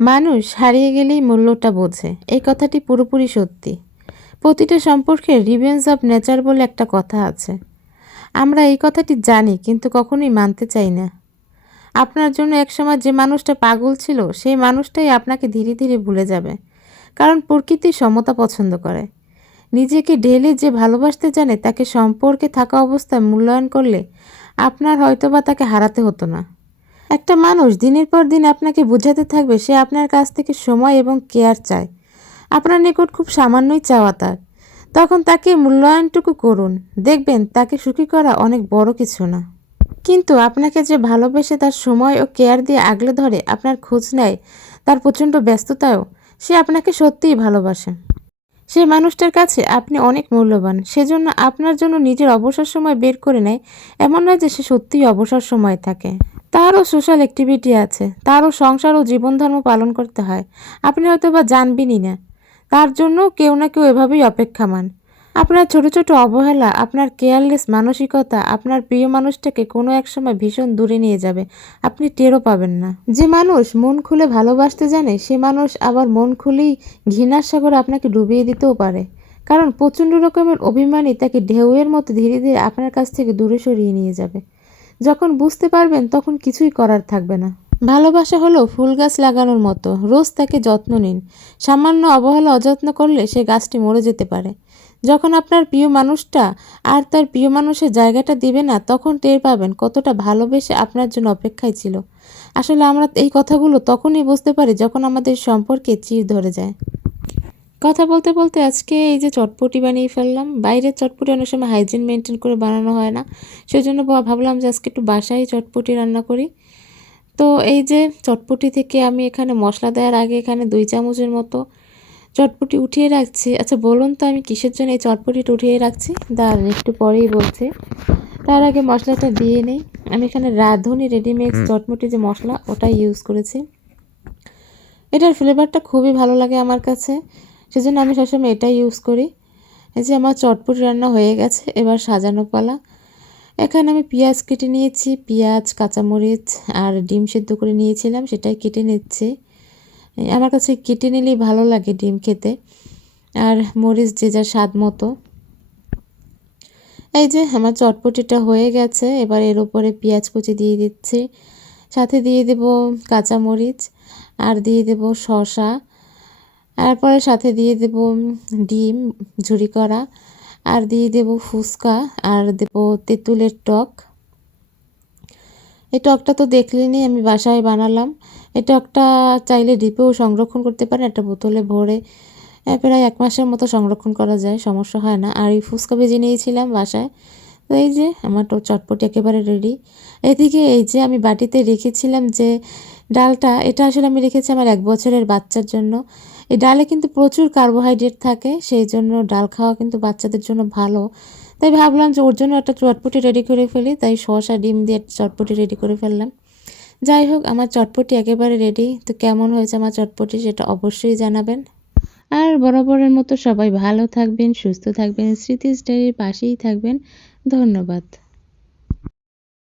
মানুষ হারিয়ে গেলেই মূল্যটা বোঝে, এই কথাটি পুরোপুরি সত্যি। প্রতিটা সম্পর্কে রিভেঞ্জ অফ নেচার বলে একটা কথা আছে। আমরা এই কথাটি জানি কিন্তু কখনোই মানতে চাই না। আপনার জন্য একসময় যে মানুষটা পাগল ছিল সেই মানুষটাই আপনাকে ধীরে ধীরে ভুলে যাবে, কারণ প্রকৃতি সমতা পছন্দ করে। নিজেকে ঢেলে যে ভালোবাসতে জানে তাকে সম্পর্কে থাকা অবস্থায় মূল্যায়ন করলে আপনার হয়তোবা তাকে হারাতে হতো না। একটা মানুষ দিনের পর দিন আপনাকে বোঝাতে থাকবে সে আপনার কাছ থেকে সময় এবং কেয়ার চায়, আপনার নিকট খুব সামান্যই চাওয়া তার। তখন তাকে মূল্যায়নটুকু করুন, দেখবেন তাকে সুখী করা অনেক বড় কিছু না। কিন্তু আপনাকে যে ভালোবেসে তার সময় ও কেয়ার দিয়ে আগলে ধরে, আপনার খোঁজ নেয় তার প্রচণ্ড ব্যস্ততায়ও, সে আপনাকে সত্যিই ভালোবাসে। সেই মানুষটার কাছে আপনি অনেক মূল্যবান, সেজন্য আপনার জন্য নিজের অবসর সময় বের করে নেয়। এমন নয় যে সে সত্যিই অবসর সময় থাকে। তারও সোশ্যাল অ্যাক্টিভিটি আছে, তারও সংসার ও জীবনধর্ম পালন করতে হয়। আপনি হয়তো বা জানবেনই না, তার জন্য কেউ না কেউ এভাবেই অপেক্ষামান। আপনার ছোট ছোট অবহেলা, আপনার কেয়ারলেস মানসিকতা আপনার প্রিয় মানুষটাকে কোনো এক সময় ভীষণ দূরে নিয়ে যাবে, আপনি টেরও পাবেন না। যে মানুষ মন খুলে ভালোবাসতে জানে সে মানুষ আবার মন খুলেই ঘৃণার সাগরে আপনাকে ডুবিয়ে দিতেও পারে, কারণ প্রচণ্ড রকমের অভিমানী তাকে ঢেউয়ের মতো ধীরে ধীরে আপনার কাছ থেকে দূরে সরিয়ে নিয়ে যাবে। যখন বুঝতে পারবেন তখন কিছুই করার থাকবে না। ভালোবাসা হলো ফুল গাছ লাগানোর মতো, রোজ তাকে যত্ন নিন। সামান্য অবহেলা অযত্ন করলে সে গাছটি মরে যেতে পারে। যখন আপনার প্রিয় মানুষটা আর তার প্রিয় মানুষের জায়গাটা দিবে না, তখন টের পাবেন কতটা ভালোবেসে আপনার জন্য অপেক্ষায় ছিল। আসলে আমরা এই কথাগুলো তখনই বুঝতে পারি যখন আমাদের সম্পর্কে চির ধরে যায়। কথা বলতে বলতে আজকে এই যে চটপটি বানিয়ে ফেললাম। বাইরের চটপটি অনেক সময় হাইজিন মেনটেন করে বানানো হয় না, সেজন্য ভাবলাম যে আজকে একটু বাসায় চটপটি রান্না করি। তো এই যে চটপটি থেকে আমি এখানে মশলা দেওয়ার আগে এখানে 2 চামচের মতো চটপটি উঠিয়ে রাখছি। আচ্ছা বলুন তো আমি কিসের জন্য এই চটপটিটা উঠিয়ে রাখছি? দাঁড়ান একটু পরেই বলছি। তার আগে মশলাটা দিয়ে নেই। আমি এখানে রাঁধুনি রেডিমেক্স চটপটি যে মশলা ওটাই ইউজ করেছি। এটার ফ্লেভারটা খুবই ভালো লাগে আমার কাছে, সেজন্য আমি সবসময় এটাই ইউজ করি। এই যে আমার চটপটি রান্না হয়ে গেছে, এবার সাজানো পালা। এখানে আমি পেঁয়াজ কেটে নিয়েছি, পেঁয়াজ, কাঁচামরিচ আর ডিম সেদ্ধ করে নিয়েছিলাম, সেটাই কেটে নিচ্ছি। আমার কাছে কেটে নিলেই ভালো লাগে ডিম খেতে, আর মরিচ যে যার স্বাদ মতো। এই যে আমার চটপটিটা হয়ে গেছে, এবার এর উপরে পেঁয়াজ কুচি দিয়ে দিচ্ছি, সাথে দিয়ে দেব কাঁচামরিচ আর দিয়ে দেব শসা, তারপরে সাথে দিয়ে দেব ডিম ঝুরি করা, আর দিয়ে দেব ফুচকা, আর দেব তেঁতুলের টক। এই টকটা তো দেখলেনই আমি বাসায় বানালাম। এই টকটা চাইলে ডিপেও সংরক্ষণ করতে পারেন, একটা বোতলে ভরে প্রায় 1 মাসের মতো সংরক্ষণ করা যায়, সমস্যা হয় না। আর এই ফুচকা ভেজে নিয়েছিলাম বাসায়। তো এই যে আমার তো চটপটি একেবারে রেডি। এদিকে এই যে আমি বাটিতে রেখেছিলাম যে ডালটা, এটা আসলে আমি রেখেছি আমার 1 বছরের বাচ্চার জন্য। এই ডালে কিন্তু প্রচুর কার্বোহাইড্রেট থাকে, সেই জন্য ডাল খাওয়া কিন্তু বাচ্চাদের জন্য ভালো। তাই ভাবলাম যে ওর জন্য একটা চটপটি রেডি করে ফেলি, তাই শসা ডিম দিয়ে একটা চটপটি রেডি করে ফেললাম। যাই হোক, আমার চটপটি একেবারে রেডি। তো কেমন হয়েছে আমার চটপটি সেটা অবশ্যই জানাবেন। আর বরাবরের মতো সবাই ভালো থাকবেন, সুস্থ থাকবেন, স্মৃতিস ডায়েরির পাশেই থাকবেন। ধন্যবাদ।